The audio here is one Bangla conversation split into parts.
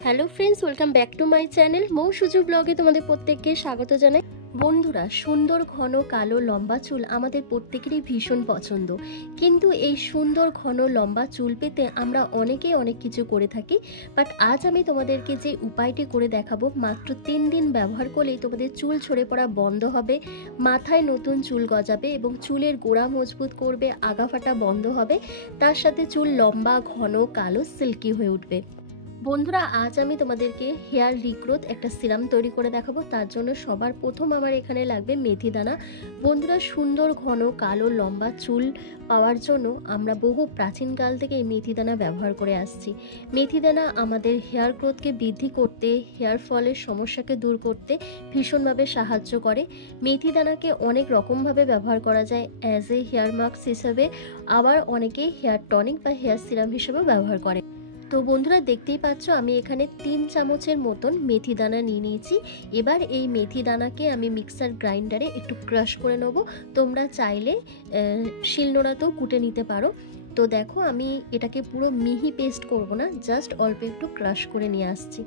Hello friends, welcome back to my channel Mou Suju ব্লগে তোমাদের প্রত্যেককে স্বাগত জানাই। বন্ধুরা, সুন্দর ঘন কালো লম্বা চুল আমাদের প্রত্যেকেরই ভীষণ পছন্দ, কিন্তু এই সুন্দর ঘন লম্বা চুল পেতে আমরা অনেকেই অনেক কিছু করে থাকি। বাট আজ আমি তোমাদেরকে যে উপায়টি করে দেখাবো, মাত্র 3 দিন ব্যবহার করলেই তোমাদের চুল ঝরে পড়া বন্ধ হবে, মাথায় নতুন চুল গজাবে এবং চুলের গোড়া মজবুত করবে, আগা ফাটা বন্ধ হবে, তার সাথে চুল লম্বা ঘন কালো সিল্কি হয়ে উঠবে। বন্ধুরা, আজ আমি তোমাদেরকে হেয়ার রিগ্রোথ একটা সিরাম তৈরি করে দেখাবো। তার জন্য সবার প্রথম আমার এখানে লাগবে মেথি দানা। বন্ধুরা, সুন্দর ঘন কালো লম্বা চুল পাওয়ার জন্য আমরা বহু প্রাচীনকাল থেকে এই মেথি দানা ব্যবহার করে আসছি। মেথি দানা আমাদের হেয়ার গ্রোথকে বৃদ্ধি করতে, হেয়ার ফলের সমস্যাকে দূর করতে ভীষণভাবে সাহায্য করে। মেথি দানাকে অনেক রকমভাবে ব্যবহার করা যায়, অ্যাজ এ হেয়ার মাস্ক হিসাবে, আবার অনেকে হেয়ার টনিক বা হেয়ার সিরাম হিসেবে ব্যবহার করে। তো বন্ধুরা, দেখতেই পাচ্ছ আমি এখানে 3 চামচের মতন মেথি দানা নিয়ে নিয়েছি। এবার এই মেথি দানাকে আমি মিক্সার গ্রাইন্ডারে একটু ক্রাশ করে নেব। তোমরা চাইলে শিলনোড়াতেও কুটে নিতে পারো। তো দেখো, আমি এটাকে পুরো মিহি পেস্ট করব না, জাস্ট অল্প একটু ক্রাশ করে নিয়ে আসছি।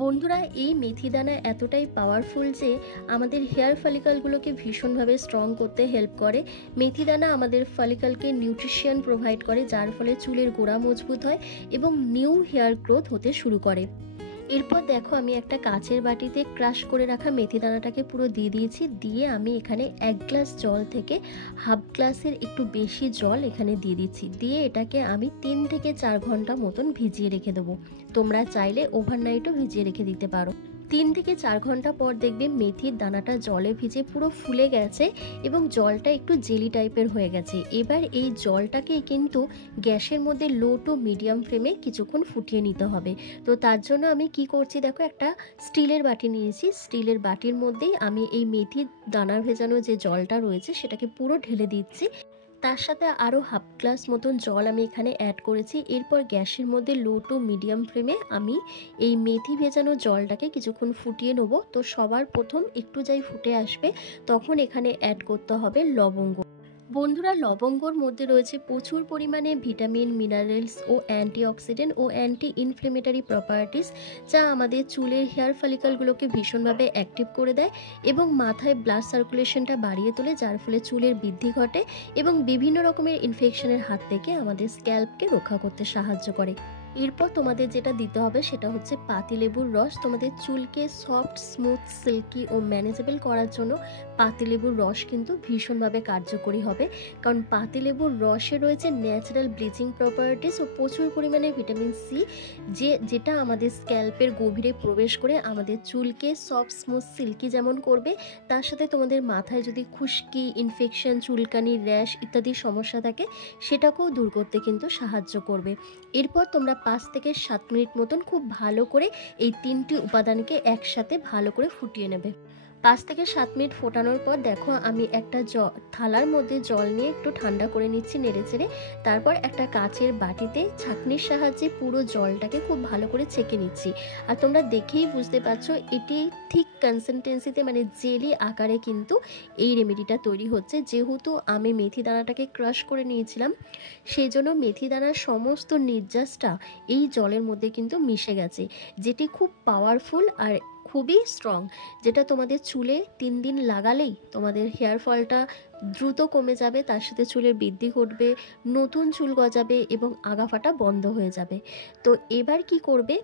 বন্ধুরা, এই মেথি দানা এতটাই পাওয়ারফুল যে আমাদের হেয়ার ফলিকলগুলোকে ভীষণভাবে স্ট্রং করতে হেল্প করে। মেথি দানা আমাদের ফলিকলকে নিউট্রিশন প্রোভাইড করে, যার ফলে চুলের গোড়া মজবুত হয় এবং নিউ হেয়ার গ্রোথ হতে শুরু করে। এরপর দেখো, আমি একটা কাচের বাটিতে ক্রাশ করে রাখা মেথি দানাটাকে পুরো দিয়ে দিয়েছি। দিয়ে আমি এখানে 1 গ্লাস জল থেকে হাফ গ্লাসের একটু বেশি জল এখানে দিয়ে দিচ্ছি। দিয়ে এটাকে আমি 3 থেকে 4 ঘন্টা মতন ভিজিয়ে রেখে দেবো। তোমরা চাইলে ওভারনাইটও ভিজিয়ে রেখে দিতে পারো। 3 থেকে 4 ঘন্টা পর দেখবে মেথির দানাটা জলে ভিজে পুরো ফুলে গেছে এবং জলটা একটু জেলি টাইপের হয়ে গেছে। এবার এই জলটাকে কিন্তু গ্যাসের মধ্যে লো টু মিডিয়াম ফ্লেমে কিছুক্ষণ ফুটিয়ে নিতে হবে। তো তার জন্য আমি কি করছি দেখো, একটা স্টিলের বাটি নিয়েছি। স্টিলের বাটির মধ্যেই আমি এই মেথির দানা ভেজানো যে জলটা রয়েছে সেটাকে পুরো ঢেলে দিচ্ছি। তার সাথে আরও হাফ গ্লাস মতন জল আমি এখানে অ্যাড করেছি। এরপর গ্যাসের মধ্যে লো টু মিডিয়াম ফ্লেমে আমি এই মেথি ভেজানো জলটাকে কিছুক্ষণ ফুটিয়ে নেব। তো সবার প্রথম একটু যাই ফুটে আসবে তখন এখানে অ্যাড করতে হবে লবঙ্গ। বন্ধুরা, লবঙ্গর মধ্যে রয়েছে প্রচুর পরিমাণে ভিটামিন, মিনারেলস ও অ্যান্টিঅক্সিডেন্ট ও অ্যান্টি ইনফ্লেমেটারি প্রপার্টিস, যা আমাদের চুলের হেয়ার ফলিকলগুলোকে ভীষণভাবে অ্যাক্টিভ করে দেয় এবং মাথায় ব্লাড সার্কুলেশনটা বাড়িয়ে তোলে, যার ফলে চুলের বৃদ্ধি ঘটে এবং বিভিন্ন রকমের ইনফেকশনের হাত থেকে আমাদের স্ক্যাল্পকে রক্ষা করতে সাহায্য করে। এরপর তোমাদের যেটা দিতে হবে সেটা হচ্ছে পাতিলেবুর রস। তোমাদের চুলকে সফট, স্মুথ, সিল্কি ও ম্যানেজেবল করার জন্য পাতিলেবুর রস কিন্তু ভীষণভাবে কার্যকরী হবে, কারণ পাতিলেবুর রসে রয়েছে ন্যাচারাল ব্লিচিং প্রপার্টিস ও প্রচুর পরিমাণে ভিটামিন সি, যেটা আমাদের স্ক্যাল্পের গভীরে প্রবেশ করে আমাদের চুলকে সফট, স্মুথ, সিল্কি যেমন করবে, তার সাথে তোমাদের মাথায় যদি খুশকি, ইনফেকশন, চুলকানি, র্যাশ ইত্যাদি সমস্যা থাকে সেটাকেও দূর করতে কিন্তু সাহায্য করবে। এরপর তোমরা 5 থেকে 7 মিনিট মতন খুব ভালো করে এই 3টি উপাদানকে একসাথে ভালো করে ফুটিয়ে নেবে। 5 থেকে 7 মিনিট ফোটানোর পর দেখো, আমি একটা থালার মধ্যে জল নিয়ে একটু ঠান্ডা করে নিচ্ছি নেড়ে চেড়ে। তারপর একটা কাচের বাটিতে ছাঁকনির সাহায্যে পুরো জলটাকে খুব ভালো করে ছেঁকে নিচ্ছি। আর তোমরা দেখেই বুঝতে পারছো এটি ঠিক কনসিস্টেন্সিতে, মানে জেলি আকারে কিন্তু এই রেমেডিটা তৈরি হচ্ছে। যেহেতু আমি মেথি দানাটাকে ক্রাশ করে নিয়েছিলাম, সেই জন্য মেথি দানার সমস্ত নির্যাসটা এই জলের মধ্যে কিন্তু মিশে গেছে, যেটি খুব পাওয়ারফুল আর খুবই স্ট্রং, যেটা তোমাদের চুলে 3 দিন লাগালেই তোমাদের হেয়ার ফলটা দ্রুত কমে যাবে, তার সাথে চুলের বৃদ্ধি ঘটবে, নতুন চুল গজাবে এবং আগা ফাটা বন্ধ হয়ে যাবে। তো এবার কি করবে,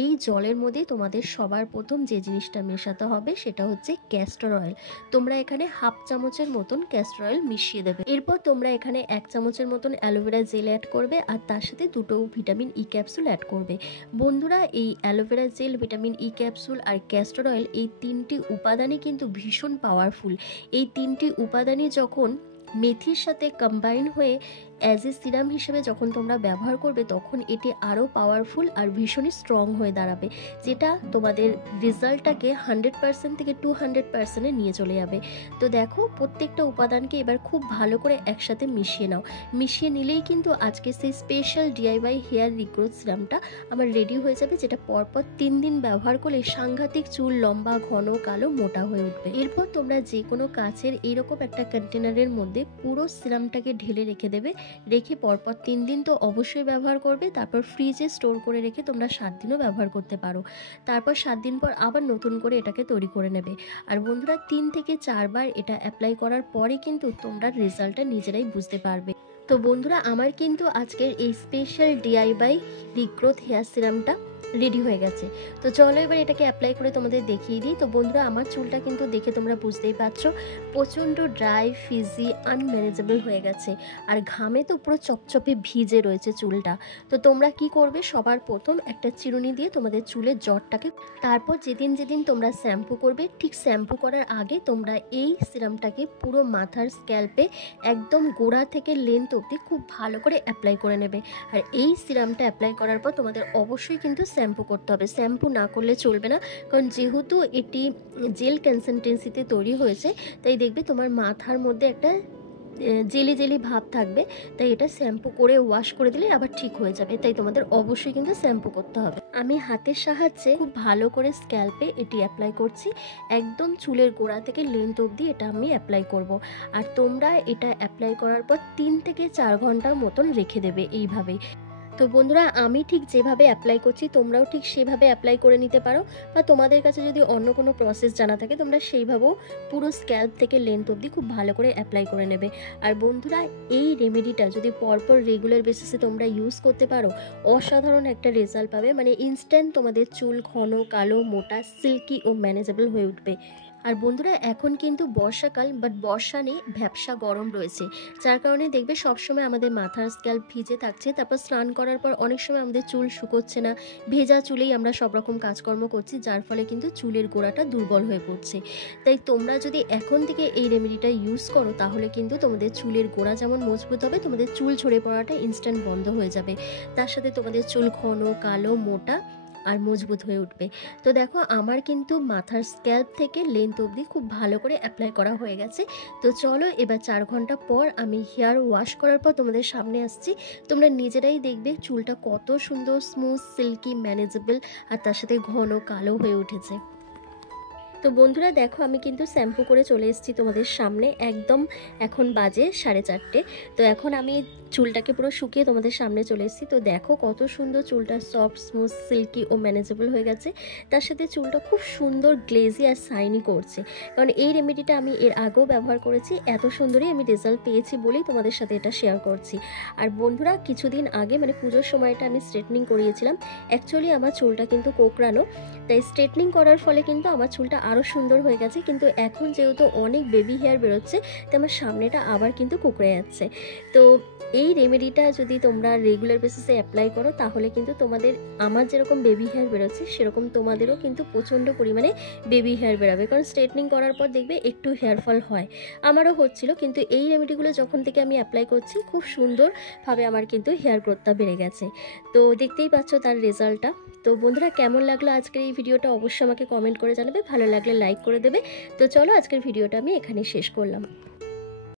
এই জলের মধ্যে তোমাদের সবার প্রথম যে জিনিসটা মেশাতে হবে সেটা হচ্ছে ক্যাস্টর অয়েল। তোমরা এখানে হাফ চামচের মতন ক্যাস্টর অয়েল মিশিয়ে দেবে। এরপর তোমরা এখানে 1 চামচের মতন অ্যালোভেরা জেল অ্যাড করবে আর তার সাথে 2টো ভিটামিন ই ক্যাপসুল অ্যাড করবে। বন্ধুরা, এই aloe vera gel, vitamin E capsule আর ক্যাস্টর অয়েল, এই 3টি উপাদানই কিন্তু ভীষণ পাওয়ারফুল। এই 3টি উপাদানই যখন মেথির সাথে কম্বাইন হয়ে অ্যাজ এ সিরাম হিসেবে যখন তোমরা ব্যবহার করবে, তখন এটি আরও পাওয়ারফুল আর ভীষণই স্ট্রং হয়ে দাঁড়াবে, যেটা তোমাদের রেজাল্টটাকে 100% থেকে 200%-এ নিয়ে চলে যাবে। তো দেখো, প্রত্যেকটা উপাদানকে এবার খুব ভালো করে একসাথে মিশিয়ে নাও। মিশিয়ে নিলেই কিন্তু আজকে সেই স্পেশাল DIY হেয়ার রিগ্রোথ সিরামটা আমার রেডি হয়ে যাবে, যেটা পরপর 3 দিন ব্যবহার করলে সাংঘাতিক চুল লম্বা, ঘন, কালো, মোটা হয়ে উঠবে। এরপর তোমরা যে কোনো কাচের এইরকম একটা কন্টেনারের মধ্যে পুরো সিরামটাকে ঢেলে রেখে দেবে রেখে পরপর 3 দিন তো অবশ্যই ব্যবহার করবে। তারপর ফ্রিজে স্টোর করে রেখে তোমরা 7 দিনও ব্যবহার করতে পারো। তারপর 7 দিন পর আবার নতুন করে এটাকে তৈরি করে নেবে। আর বন্ধুরা 3 থেকে 4 বার এটা অ্যাপ্লাই করার পরে কিন্তু তোমরা রেজাল্টটা নিজেরাই বুঝতে পারবে। তো বন্ধুরা আমার কিন্তু আজকের এই স্পেশাল ডিআইওয়াই রিগ্রোথ হেয়ার সিরামটা রেডি হয়ে গেছে। তো চলো এবার এটাকে অ্যাপ্লাই করে তোমাদের দেখিয়ে দিই। তো বন্ধুরা আমার চুলটা কিন্তু দেখে তোমরা বুঝতেই পারছো প্রচণ্ড ড্রাই, ফিজি, আনম্যানেজেবল হয়ে গেছে। আর ঘামে তো পুরো চপচপে ভিজে রয়েছে চুলটা। তো তোমরা কি করবে, সবার প্রথম একটা চিরুনি দিয়ে তোমাদের চুলের জটটাকে, তারপর যেদিন যেদিন তোমরা শ্যাম্পু করবে ঠিক শ্যাম্পু করার আগে তোমরা এই সিরামটাকে পুরো মাথার স্ক্যাল্পে একদম গোড়া থেকে লেন্থ অবধি খুব ভালো করে অ্যাপ্লাই করে নেবে। আর এই সিরামটা অ্যাপ্লাই করার পর তোমাদের অবশ্যই কিন্তু শ্যাম্পু করতে হবে। শ্যাম্পু না করলে চলবে না, কারণ যেহেতু এটি জেল কনসিস্টেন্সিতে তৈরি হয়েছে তাই দেখবে তোমার মাথার মধ্যে একটা জেলি জেলি ভাব থাকবে। তাই এটা শ্যাম্পু করে ওয়াশ করে দিলে আবার ঠিক হয়ে যাবে। তাই তোমাদের অবশ্যই কিন্তু শ্যাম্পু করতে হবে। আমি হাতের সাহায্যে খুব ভালো করে স্ক্যাল্পে এটি অ্যাপ্লাই করছি, একদম চুলের গোড়া থেকে লেন্থ অবধি এটা আমি অ্যাপ্লাই করব। আর তোমরা এটা অ্যাপ্লাই করার পর 3 থেকে 4 ঘন্টার মতন রেখে দেবে এইভাবেই। তো বন্ধুরা আমি ঠিক যেভাবে অ্যাপ্লাই করছি তোমরাও ঠিক সেভাবে অ্যাপ্লাই করে নিতে পারো, বা তোমাদের কাছে যদি অন্য কোনো প্রসেস জানা থাকে তোমরা সেইভাবেও পুরো স্ক্যাল্প থেকে লেন্থ অবধি খুব ভালো করে অ্যাপ্লাই করে নেবে। আর বন্ধুরা এই রেমেডিটা যদি পরপর রেগুলার বেসিসে তোমরা ইউজ করতে পারো অসাধারণ একটা রেজাল্ট পাবে। মানে ইনস্ট্যান্ট তোমাদের চুল ঘন, কালো, মোটা, সিল্কি ও ম্যানেজেবল হয়ে উঠবে। আর বন্ধুরা এখন কিন্তু বর্ষাকাল, বাট বর্ষা নেই, ভ্যাপসা গরম রয়েছে, যার কারণে দেখবে সবসময় আমাদের মাথার স্ক্যাল্প ভিজে থাকছে। তারপর স্নান করার পর অনেক সময় আমাদের চুল শুকোচ্ছে না, ভেজা চুলেই আমরা সব রকম কাজকর্ম করছি, যার ফলে কিন্তু চুলের গোড়াটা দুর্বল হয়ে পড়ছে। তাই তোমরা যদি এখন থেকে এই রেমেডিটা ইউজ করো তাহলে কিন্তু তোমাদের চুলের গোড়া যেমন মজবুত হবে, তোমাদের চুল ঝরে পড়াটা ইনস্ট্যান্ট বন্ধ হয়ে যাবে। তার সাথে তোমাদের চুল ঘন, কালো, মোটা আর মজবুত হয়ে উঠবে। তো দেখো আমার কিন্তু মাথার স্ক্যাল্প থেকে লেন্থ অবধি খুব ভালো করে অ্যাপ্লাই করা হয়ে গেছে। তো চলো এবার 4 ঘন্টা পর আমি হেয়ার ওয়াশ করার পর তোমাদের সামনে আসছি। তোমরা নিজেরাই দেখবে চুলটা কত সুন্দর স্মুথ, সিল্কি, ম্যানেজেবল আর তার সাথে ঘন কালো হয়ে উঠেছে। তো বন্ধুরা দেখো আমি কিন্তু শ্যাম্পু করে চলে এসেছি তোমাদের সামনে, একদম এখন বাজে 4:30। তো এখন আমি চুলটাকে পুরো শুকিয়ে তোমাদের সামনে চলে এসেছি। তো দেখো কত সুন্দর চুলটা সফট, স্মুথ, সিল্কি ও ম্যানেজেবল হয়ে গেছে। তার সাথে চুলটা খুব সুন্দর গ্লেজি আর শাইনি করছে, কারণ এই রেমেডিটা আমি এর আগেও ব্যবহার করেছি। এত সুন্দরই আমি রেজাল্ট পেয়েছি বলেই তোমাদের সাথে এটা শেয়ার করছি। আর বন্ধুরা কিছুদিন আগে মানে পুজোর সময়টা আমি স্ট্রেটনিং করিয়েছিলাম। অ্যাকচুয়ালি আমার চুলটা কিন্তু কোঁকড়ানো, তাই স্ট্রেটনিং করার ফলে কিন্তু আমার চুলটা আরও সুন্দর হয়ে গেছে। কিন্তু এখন যেহেতু অনেক বেবি হেয়ার বেরোচ্ছে তো আমার সামনেটা আবার কিন্তু কুঁকড়ে যাচ্ছে। তো এই রেমেডিটা যদি তোমরা রেগুলার বেসিসে অ্যাপ্লাই করো তাহলে কিন্তু তোমাদের আমার যেরকম বেবি হেয়ার বেরোচ্ছে সেরকম তোমাদেরও কিন্তু প্রচণ্ড পরিমাণে বেবি হেয়ার বেরোবে। কারণ স্ট্রেটনিং করার পর দেখবে একটু হেয়ার ফল হয়, আমারও হচ্ছিল, কিন্তু এই রেমেডিগুলো যখন থেকে আমি অ্যাপ্লাই করছি খুব সুন্দরভাবে আমার কিন্তু হেয়ার গ্রোথটা বেড়ে গেছে। তো দেখতেই পাচ্ছ তার রেজাল্টটা। তো বন্ধুরা কেমন লাগলো আজকের এই ভিডিওটা অবশ্যই আমাকে কমেন্ট করে জানাবে, ভালো লাগলে লাইক করে দেবে। তো চলো আজকের ভিডিওটা আমি এখানে শেষ করলাম।